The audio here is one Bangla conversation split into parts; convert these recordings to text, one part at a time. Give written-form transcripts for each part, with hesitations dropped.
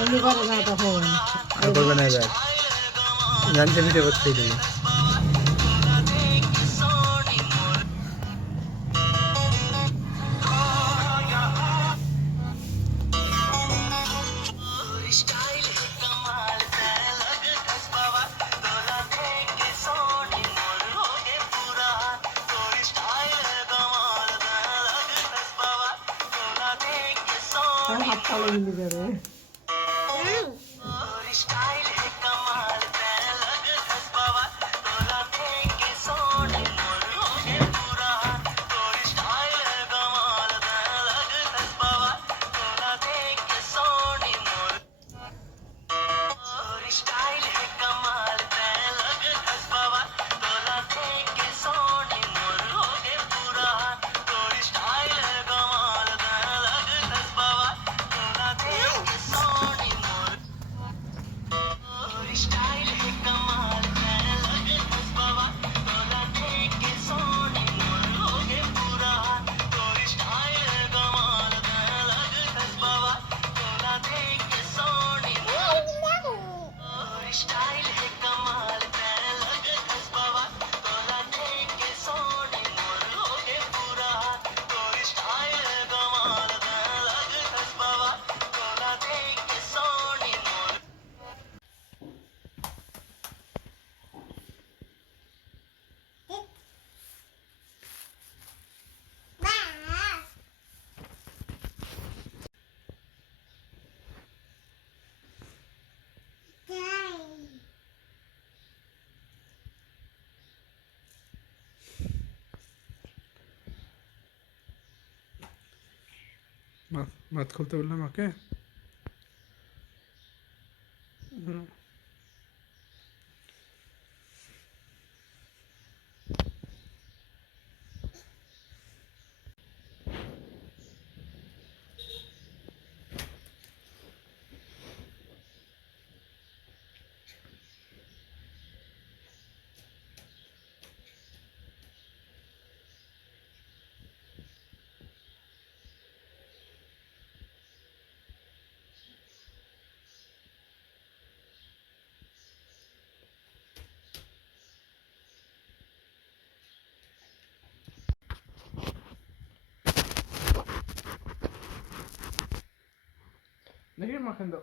এমনি করে না তখন। আর করবে না এবার, জানছে ভিডিও করতে এটাই। আর হাত তালে মিলে যাবে। ভাত খুলতে বললাম ওকে। দেখি মাখেন দাও।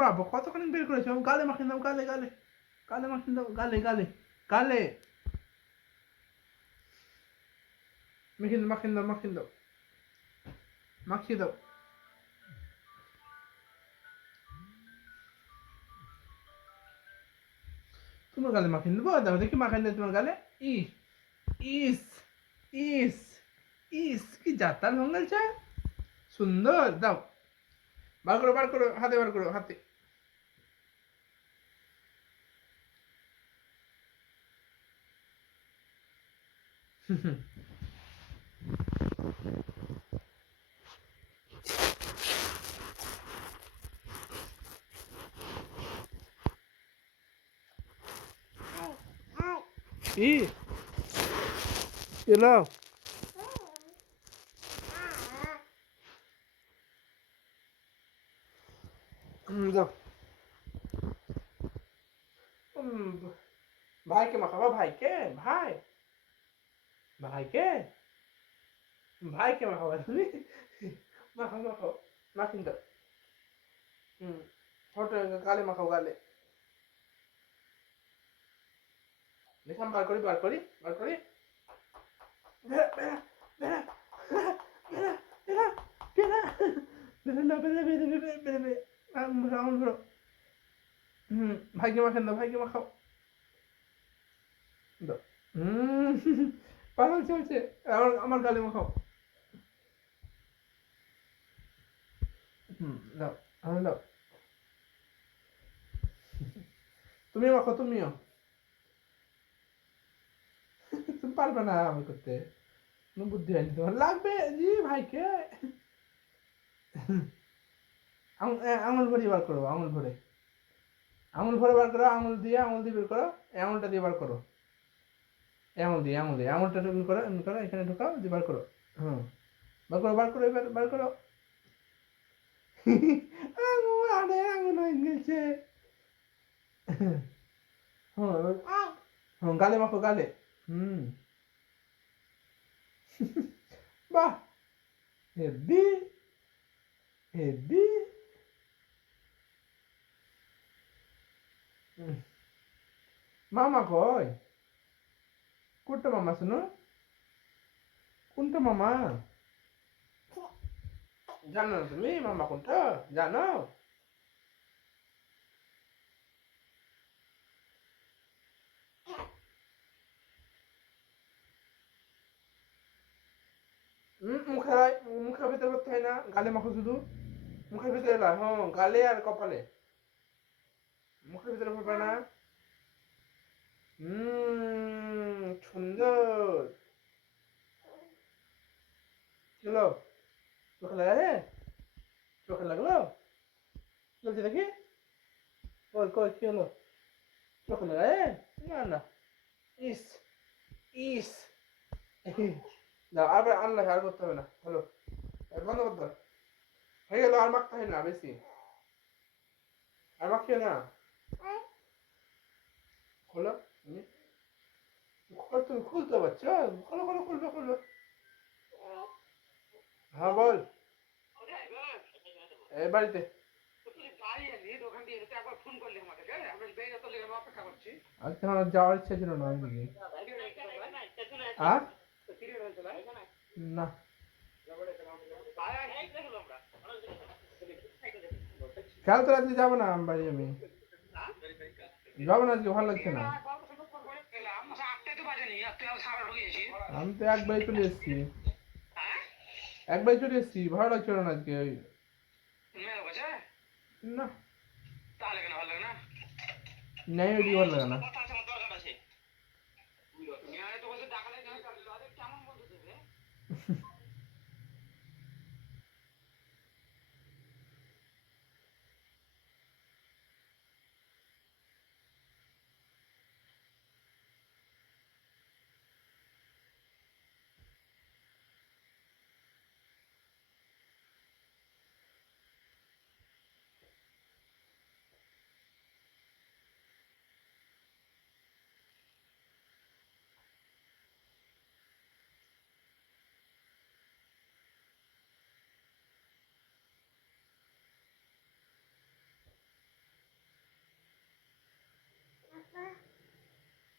বাবা কতখানি বের করেছো, গালে মাখেন দাও, গালে গালে গালে মাখেন দাও, গালে গালে গালে মাখেন দাও, মাখেন দাও, মাখিয়ে দাও। তোমার গালে মাখেন দেবো, দাও দেখি মাখেন দেয় তোমার গালে। ইস ইস ইস ইস কি জাতার মঙ্গল চা, সুন্দর। দাও, বার করো, বার করো, হাতে বার করো, হাতে। কি এলো? দাও। ভাইকে মাখাবা, ভাইকে, ভাই ভাইকে ভাইকে মাখাবা তুমি। মাখাও মাখাও, মাখিন দাও। ফটো গালে মাখাও, গালে। দেখাম, বার করি, বার করি, বার করি। বেড়া বেড়া বেড়া বেড়া বেড়া বেড়া বেড়া বেড়া বেড়া বেড়া বেড়া বেড়া। আঙুল ধরো। ভাইকে মাখেন দাও, ভাইকে মাখাও দাও। পাগল চলছে। আমার গালে মাখাও। দাও, আমার দাও। তুমি মাখো, তুমিও। তুমি পারবে না আমি করতে, বুদ্ধি হয়নি তোমার, লাগবে জি ভাইকে। আঙুল ভরে বার করো, আঙুল ভরে, আঙুল ভরে বার করো, আঙুল দিয়ে, আঙুল দিয়ে বের করো, আঙুলটা দিয়ে বার করো, আঙুল দিয়ে, আঙুল দিয়ে, আঙুলটা এমনি করো, এমনি করো, এখানে ঢোকাও দিয়ে বার করো। বার করো, বার করো, এবার বার করো। আঙুল আরে আঙুল হয়ে গেছে। হ্যাঁ হ্যাঁ গালে মাখো গালে। হুম বাহ হেব্বি হেব্বি। মামা কই? কোনটা মামা শুনো? কোনটা মামা? জানো না তুমি মামা কোনটা? জানো? মুখে মুখের ভিতরে করতে হয় না, গালে মাখো শুধু। মুখের ভিতরে না, হ্যাঁ গালে আর কপালে। মুখের ভিতরে করবে না। সুন্দর। চলো চোখে লাগা, চোখে লাগলো? বলছি দেখি, কই কই কি হলো? চোখে লাগা, না না। ইস ইস। দাও আবার আনলা আর করতে হবে না, হলো। বন্ধ করতে হবে। হয়ে গেল, আর মাখতে হয় না বেশি। আর মাখিও না। খোলো তুমি। তুমি খুলতে পারছো? খোলো খোলো, খুলবে খুলবে। হ্যাঁ বল। এই বাড়িতে। আজকে আমার যাওয়ার ইচ্ছা ছিল না ওইদিকে। আর না কাল তো আজকে যাবো না বাড়ি, আমি যাবো না আজকে, ভালো লাগছে না। আমি তো একবারই চলে এসেছি, একবারই চলে এসেছি, ভালো লাগছিল না আজকে ওই। না নেই ওইদিকে ভালো লাগে না।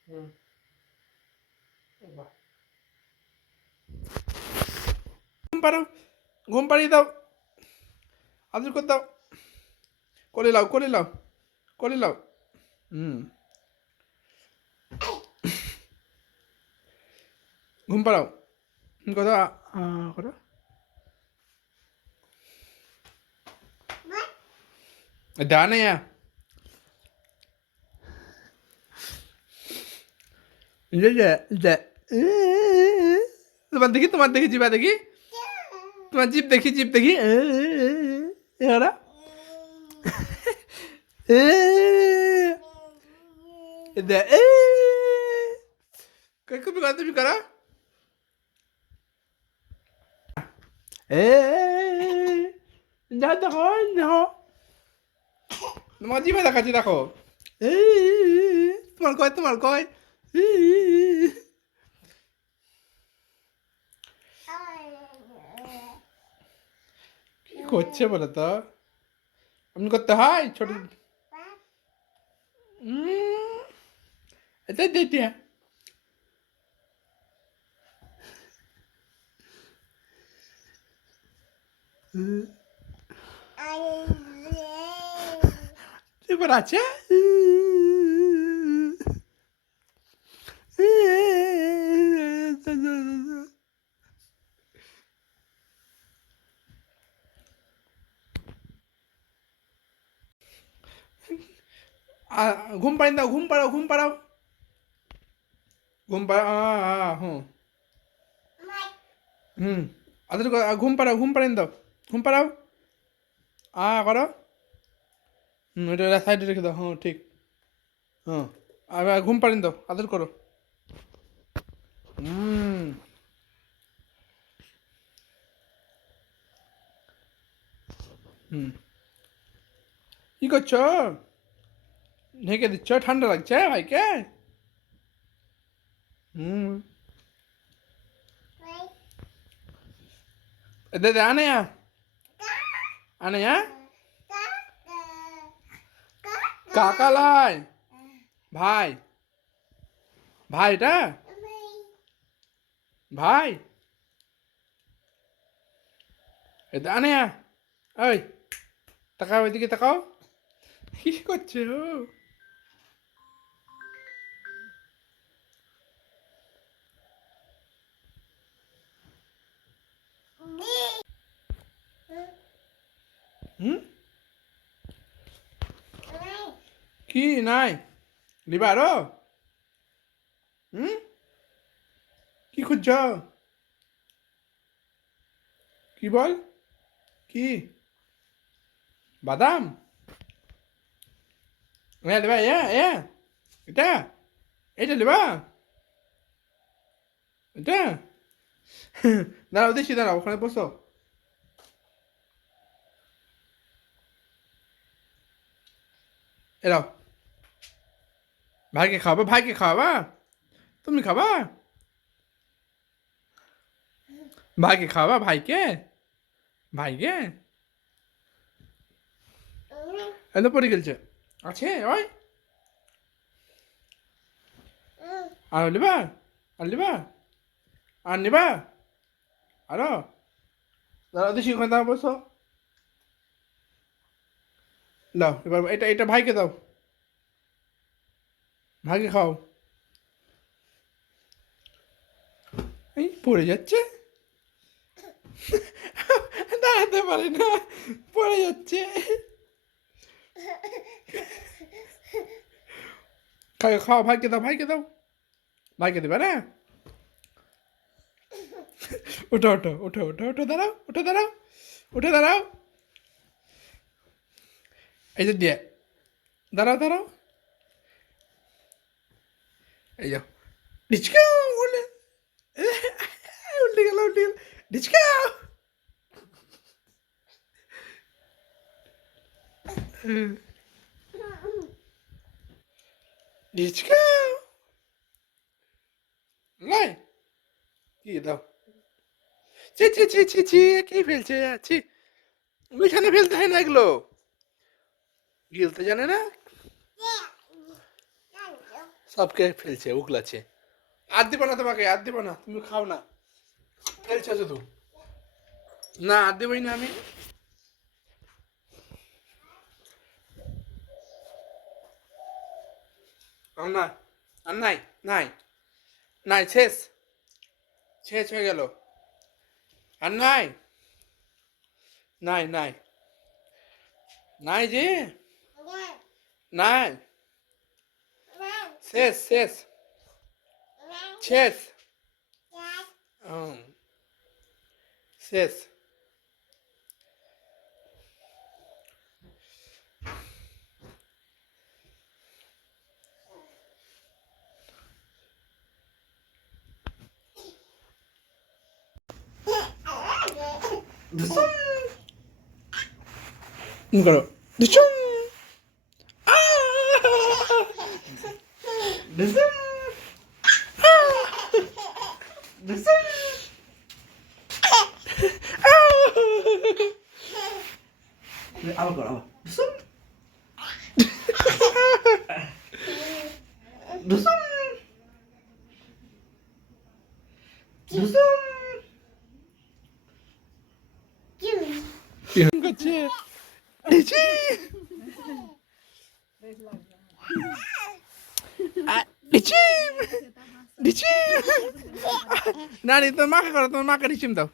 হুম বাহ। ঘুম পাড়াও, ঘুম পাড়িয়ে দাও, আদর করে দাও, কোলে লাও কোলে লাও কোলে লাও। হুম ঘুম পাড়াও, কথা করো। ডানে তোমার দেখি, তোমার দেখি জিবা দেখি, তোমার জিপ দেখি, জিপ দেখি। এরা তুমি করা, তুমি করা। দেখো দেখো, তোমার জিভে দেখাচ্ছি দেখো। তোমার কয়, তোমার কয়। কি করছে বলো তো? এমনি করতে হয় ছোট। এটা দিতে এবার আছে। ঘুম পাড়িয়ে দাও, ঘুম পাড়াও, ঘুম পাড়াও, ঘুম পাড়াও। হুম হুম আদর ঘুম পাড়াও, ঘুম পাড়িয়ে দাও, ঘুম পাড়াও। করো। এটা সাইডে রেখে দাও, হ্যাঁ ঠিক। হ্যাঁ আর ঘুম পাড়িয়ে দাও, আদর করো। হুম হুম কি করছো ঢেকে দিচ্ছ ঠান্ডা লাগছে ভাইকে হুম দে দে আনে আনে কাকালাই ভাই ভাই এটা ভাই এটা আনে ওই তাকাও এদিকে তাকাও কি করছো হুম কি নাই নিবা আরো হুম কি খুঁজছ কি বল কি বাদাম নেবা এটা এটা নেবা এটা দাঁড়াও দেখছি দাঁড়াও ওখানে বসো এরাও ভাইকে খাওয়াবা তুমি খাবা ভাইকে খাওয়াবা ভাইকে এত পড়ে গেলছে আছে ওই আর নেবা আর নেবা আরো দাঁড়াও দেখছি ওখানে দাঁড়া বসো দাও এবার এটা এটা ভাইকে দাও ভাইকে খাও এই পড়ে যাচ্ছে দাঁড়াতে পারে না পড়ে যাচ্ছে খাও ভাইকে দাও ভাইকে দেবে না ওঠো দাঁড়াও এই যে দিয়ে দাঁড়াও এই যাও ডিচকাও উল্টে গেল ডিচকাও ডিচকাও নাই কি দাও ছি কি ফেলছে ছি ওইখানে ফেলতে হয় না এগুলো গিলতে জানে না সবকে ফেলছে উগলাচ্ছে আর দিব না তোমাকে আর দিব না তুমি খাও না ফেলছো শুধু না আর দেবই না আমি না আর নাই শেষ হয়ে গেল আর নাই যে নাই শেষ শেষ করো আবার করো করছে নানি তোমার মাকে করো তোমার মাকে ডিচিম দাও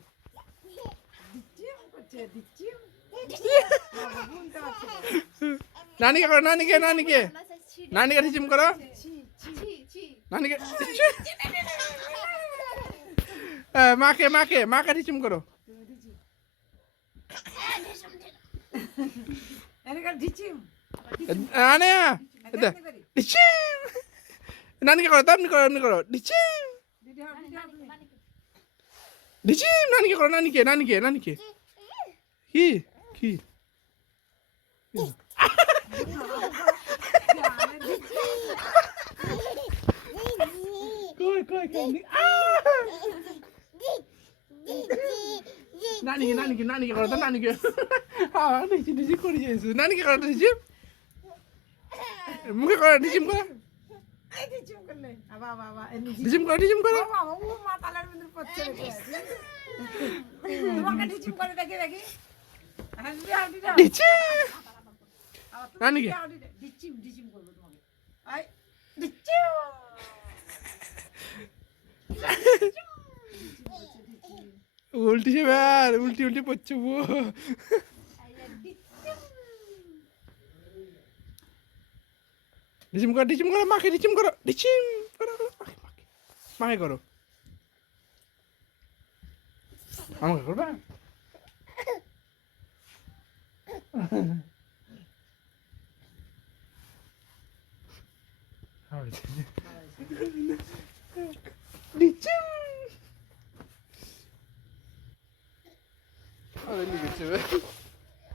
নানিকে করো নানিকে ডিচিম করো নানিকে মাকে ডিচিম করো নানিকে করো এমনি করো ডিচিম নানিকে করো নানিকে কি কই কই কই নানিকে করো তো নানিকে নিচি নিচি করে যাইছো নানিকে করো তো নিচি মুখে করো নিচিম করো নিচিম করো নিচিম করো নিচি নানিকে উল্টি যাবে আর উল্টি উল্টি পড়ছে ডিচিম করো মাকে ডিচিম করো মাকে করো আমাকে করবা ডিচিম আরে লিখেছে